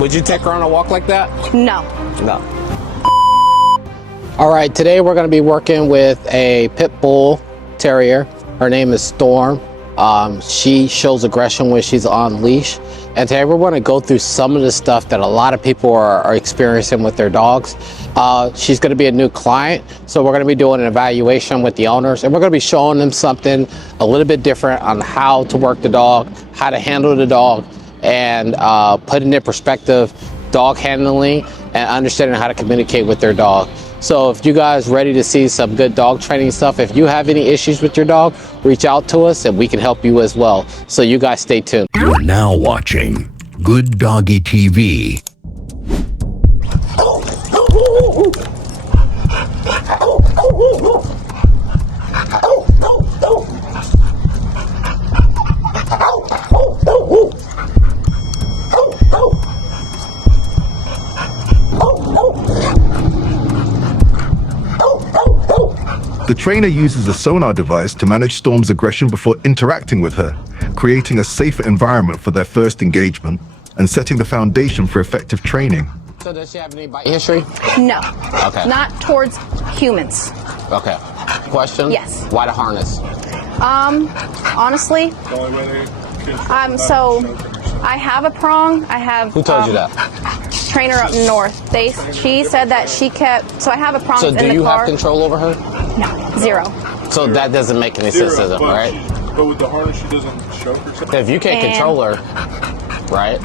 Would you take her on a walk like that? No. No. All right, today we're going to be working with a pit bull terrier. Her name is Storm. She shows aggression when she's on leash. And today we're going to go through some of the stuff that a lot of people are experiencing with their dogs. She's going to be a new client, so we're going to be doing an evaluation with the owners, and we're going to be showing them something a little bit different on how to work the dog, how to handle the dog, and putting in perspective dog handling and understanding how to communicate with their dog. So if you guys ready to see some good dog training stuff, if you have any issues with your dog, reach out to us and we can help you as well. So you guys stay tuned. You're now watching Good Doggy TV. The trainer uses a sonar device to manage Storm's aggression before interacting with her, creating a safer environment for their first engagement and setting the foundation for effective training. So does she have any bite history? No. Okay. Not towards humans. Okay. Question? Yes. Why the harness? Honestly, so I have a prong. I have. Who told you that? Trainer up north. She said that she kept. So I have a prong So in the car. do you have control over her? No, zero. So that doesn't make any sense to them, right? But with the harness, she doesn't choke herself. If you can't control her, right?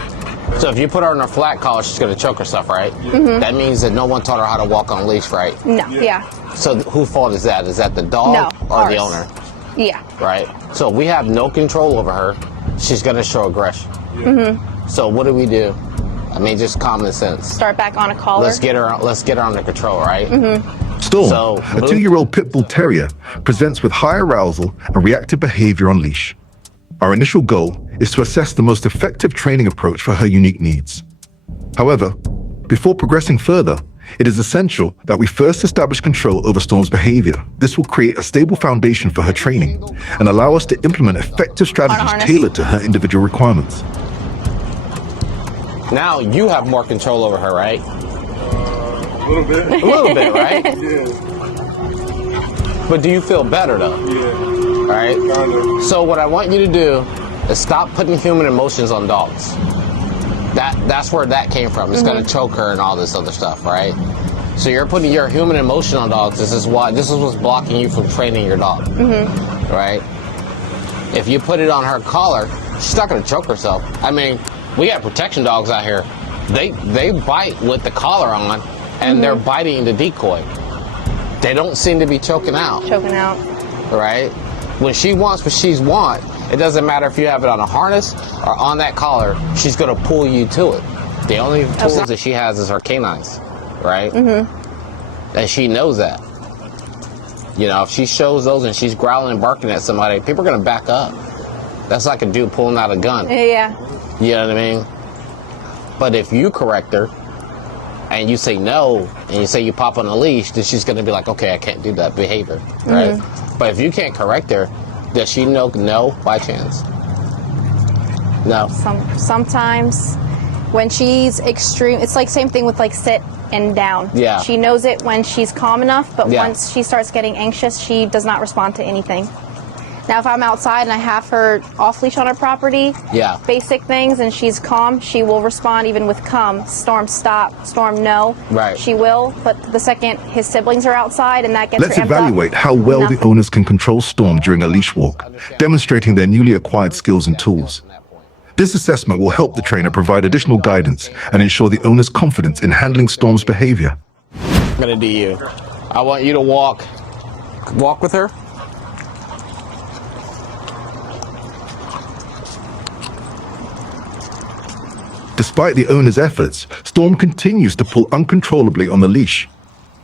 So if you put her in a flat collar, she's going to choke herself, right? Mm-hmm. That means that no one taught her how to walk on a leash, right? No. Yeah. So whose fault is that? Is that the dog No, or the ours. owner? Yeah. Right? So if we have no control over her, she's going to show aggression. Mm-hmm. So what do? I mean, just common sense. Start back on a collar. Let's get her under control, right? Mm-hmm. Storm, So, a 2-year-old pit bull terrier, presents with high arousal and reactive behavior on leash. Our initial goal is to assess the most effective training approach for her unique needs. However, before progressing further, it is essential that we first establish control over Storm's behavior. This will create a stable foundation for her training and allow us to implement effective strategies tailored to her individual requirements. Now you have more control over her, right? A little bit. A little bit, right? Yeah. But do you feel better though? Yeah. Right? Kind of. So what I want you to do is stop putting human emotions on dogs. That's where that came from. It's gonna choke her and all this other stuff, right? So you're putting your human emotion on dogs. This is what's blocking you from training your dog. Right? If you put it on her collar, she's not gonna choke herself. I mean, we have protection dogs out here. They bite with the collar on and they're biting the decoy. They don't seem to be choking out. Choking out. Right? When she wants what she's want, it doesn't matter if you have it on a harness or on that collar, she's gonna pull you to it. The only tools that she has is her canines, right? And she knows that. You know, if she shows those and she's growling and barking at somebody, people are gonna back up. That's like a dude pulling out a gun. Yeah. You know what I mean? But if you correct her and you say no, and you say you pop on a leash, then she's going to be like, okay, I can't do that behavior, right? But if you can't correct her, does she know no by chance? No. Sometimes when she's extreme, it's like same thing with like sit and down. Yeah. She knows it when she's calm enough, but Yeah. once she starts getting anxious, she does not respond to anything. Now, if I'm outside and I have her off leash on her property, Yeah. basic things, and she's calm, she will respond even with come. Storm, stop. Storm, no. Right. She will, but the second his siblings are outside and that gets Let's her amped evaluate up, how well the nothing. owners can control Storm during a leash walk, demonstrating their newly acquired skills and tools. This assessment will help the trainer provide additional guidance and ensure the owner's confidence in handling Storm's behavior. I'm going to do you. I want you to walk with her. Despite the owner's efforts, Storm continues to pull uncontrollably on the leash.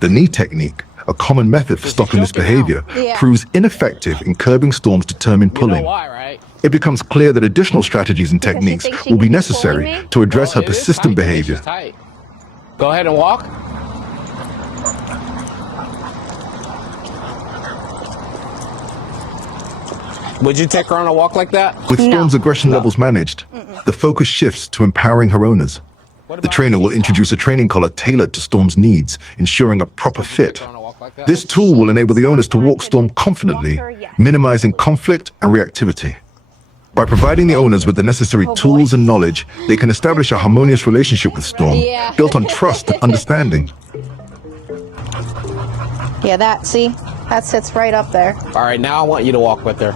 The knee technique, a common method for stopping this behavior, Yeah. proves ineffective in curbing Storm's determined You know pulling. why, right? It becomes clear that additional strategies and techniques thinks she will be can keep necessary pulling me? to address her Well, it is persistent tight. behavior. She's tight. Go ahead and walk. Would you take her on a walk like that? With No. Storm's aggression levels managed, the focus shifts to empowering her owners. The trainer will introduce a training collar tailored to Storm's needs, ensuring a proper fit. This tool will enable the owners to walk Storm confidently, minimizing conflict and reactivity. By providing the owners with the necessary tools and knowledge, they can establish a harmonious relationship with Storm, built on trust and understanding. Yeah, that sits right up there. All right, now I want you to walk with her.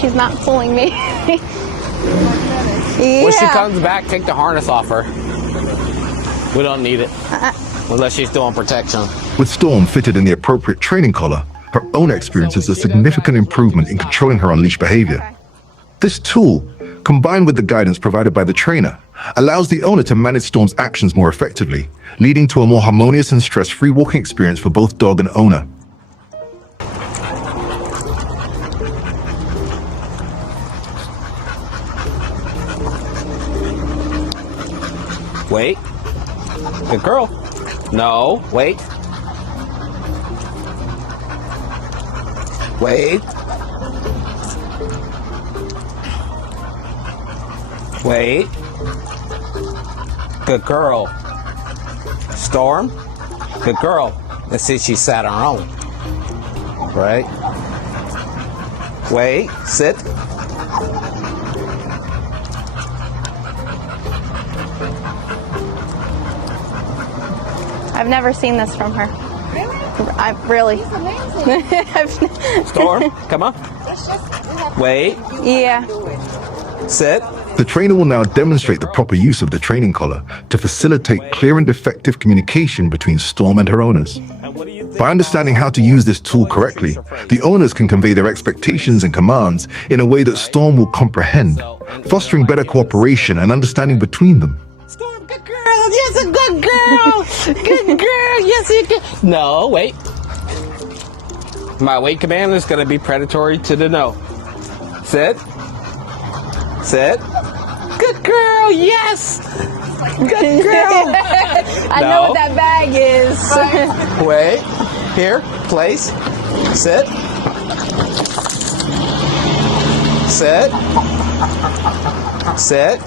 She's not pulling me. When she comes back, take the harness off her. We don't need it. Unless she's doing protection. With Storm fitted in the appropriate training collar, her owner experiences a significant improvement in controlling her unleashed behavior. This tool, combined with the guidance provided by the trainer, allows the owner to manage Storm's actions more effectively, leading to a more harmonious and stress-free walking experience for both dog and owner. Wait. Good girl. No, wait. Wait. Wait. Good girl. Storm. Good girl. Let's see, she sat on her own. Right? Wait. Sit. I've never seen this from her. Really. Storm, come on. Wait. Yeah. Sit. The trainer will now demonstrate the proper use of the training collar to facilitate clear and effective communication between Storm and her owners. By understanding how to use this tool correctly, the owners can convey their expectations and commands in a way that Storm will comprehend, fostering better cooperation and understanding between them. Storm, good girl. Yes, a good girl. Good girl. Yes, you can. No, wait. My wait command is going to be predatory to the no. Sit. Sit. Good girl. Yes. Good girl. I know what that bag is. Wait. Here. Place. Sit. Sit. Sit.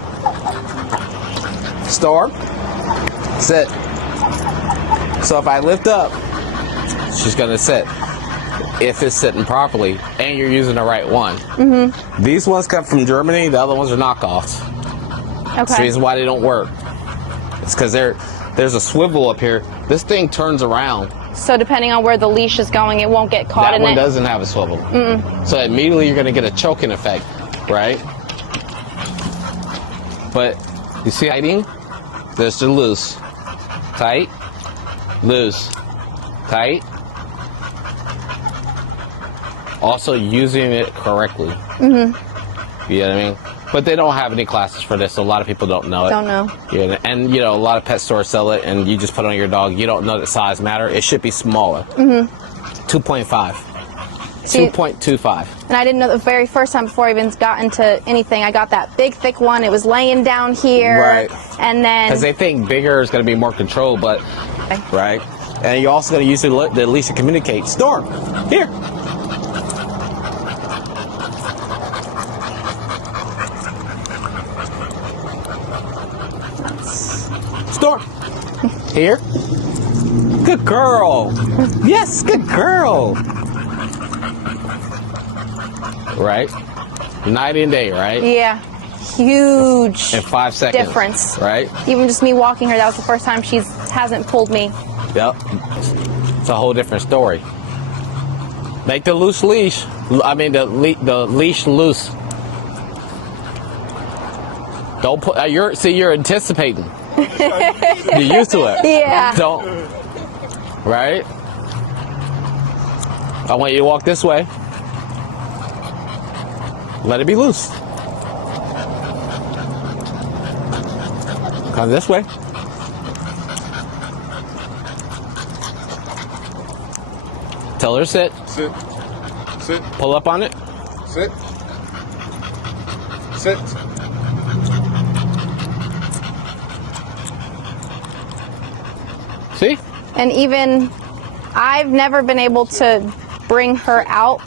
Storm. Sit. So if I lift up, she's going to sit. If it's sitting properly and you're using the right one. Mm-hmm. These ones come from Germany. The other ones are knockoffs. Okay. That's the reason why they don't work. It's because there's a swivel up here. This thing turns around. So depending on where the leash is going, it won't get caught in it? That one doesn't have a swivel. Mm-mm. So immediately you're going to get a choking effect, right? But you see tighting? There's the loose. Tight. Loose. Tight. Also using it correctly. Mm-hmm. You know what I mean? But they don't have any classes for this, so a lot of people don't know it. Don't know. Yeah, and you know, a lot of pet stores sell it, and you just put it on your dog. You don't know the size matter. It should be smaller. Mm-hmm. 2.5. 2.25. And I didn't know the very first time before I even got into anything. I got that big, thick one. It was laying down here. Right. And then... Because they think bigger is going to be more control, but... Okay. Right. And you're also going to use the leash to communicate. Storm, here. Storm, here. Good girl. Yes, good girl. Right? Night and day, right? Yeah. Huge in 5 seconds. difference. Right? Even just me walking her, that was the first time she hasn't pulled me. Yep. It's a whole different story. Make the loose leash. I mean the leash loose. Don't put. You're anticipating. You're used to it. Yeah. Don't. Right? I want you to walk this way. Let it be loose. Come this way. Tell her to sit. Sit. Sit. Pull up on it. Sit. Sit. See? And even I've never been able to bring her out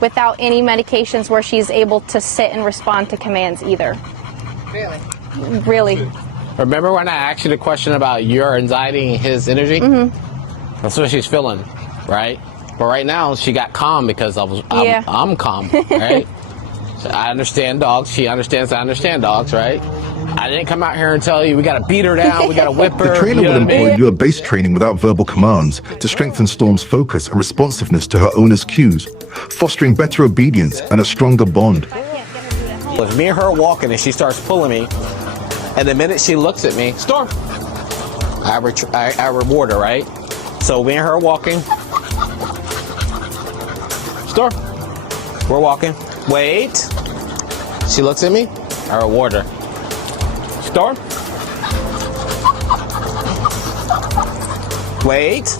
without any medications where she's able to sit and respond to commands either. Really. Remember when I asked you the question about your anxiety and his energy? Mm-hmm. That's what she's feeling, right? But right now, she got calm because I'm calm, right? So I understand dogs. She understands I understand dogs, right? I didn't come out here and tell you we got to beat her down, we got to whip her. The trainer you know will what I mean? employ lure-based training without verbal commands to strengthen Storm's focus and responsiveness to her owner's cues, fostering better obedience and a stronger bond. If me and her walking and she starts pulling me, and the minute she looks at me, Storm, I reward her, right? So me and her walking, Storm, we're walking, wait, she looks at me, I reward her. Storm, wait,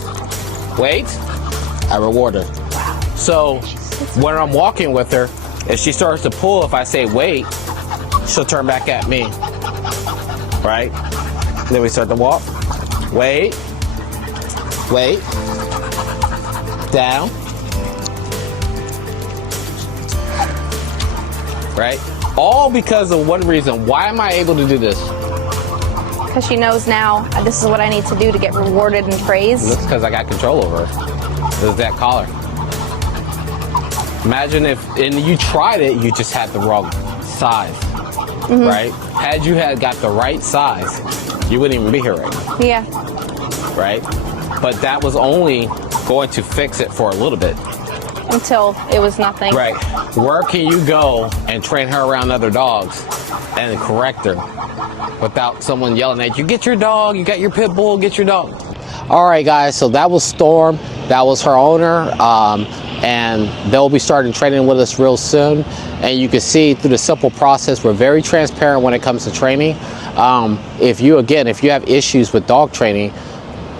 I reward her. So when I'm walking with her, if she starts to pull, if I say wait, she'll turn back at me, right? Then we start to walk, wait, down, right? All because of one reason. Why am I able to do this? Because she knows now this is what I need to do to get rewarded and praised. It's because I got control over her. There's that collar. Imagine if, and you tried it, you just had the wrong size, right? Had you got the right size, you wouldn't even be here right now, Yeah. right? But that was only going to fix it for a little bit. Until it was nothing. Right. Where can you go and train her around other dogs and correct her without someone yelling at you, get your dog, you got your pit bull, get your dog. All right, guys, so that was Storm. That was her owner. And they'll be starting training with us real soon. And you can see through the simple process, we're very transparent when it comes to training. If you have issues with dog training,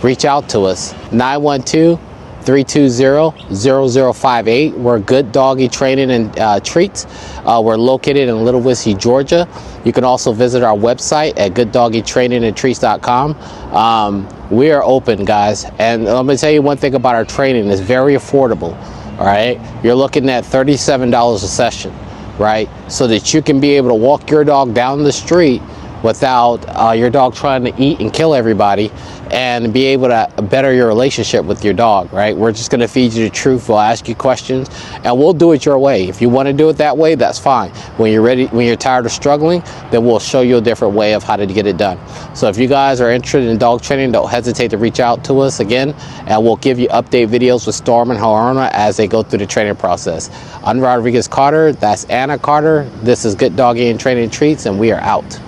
reach out to us. 912-320-0058. We're Good Doggy Training and Treats. We're located in Little Whiskey, Georgia. You can also visit our website at gooddoggytrainingandtreats.com. We are open, guys. And let me tell you one thing about our training. It's very affordable. All right. You're looking at $37 a session, right? So that you can be able to walk your dog down the street without your dog trying to eat and kill everybody, and be able to better your relationship with your dog, right? We're just going to feed you the truth. We'll ask you questions and we'll do it your way. If you want to do it that way, that's fine. When you're ready, when you're tired of struggling, then we'll show you a different way of how to get it done. So if you guys are interested in dog training, don't hesitate to reach out to us again, and we'll give you update videos with Storm and her owner as they go through the training process. I'm Rodriguez Carter. That's Anna Carter. This is Good Doggy and Training Treats, and we are out.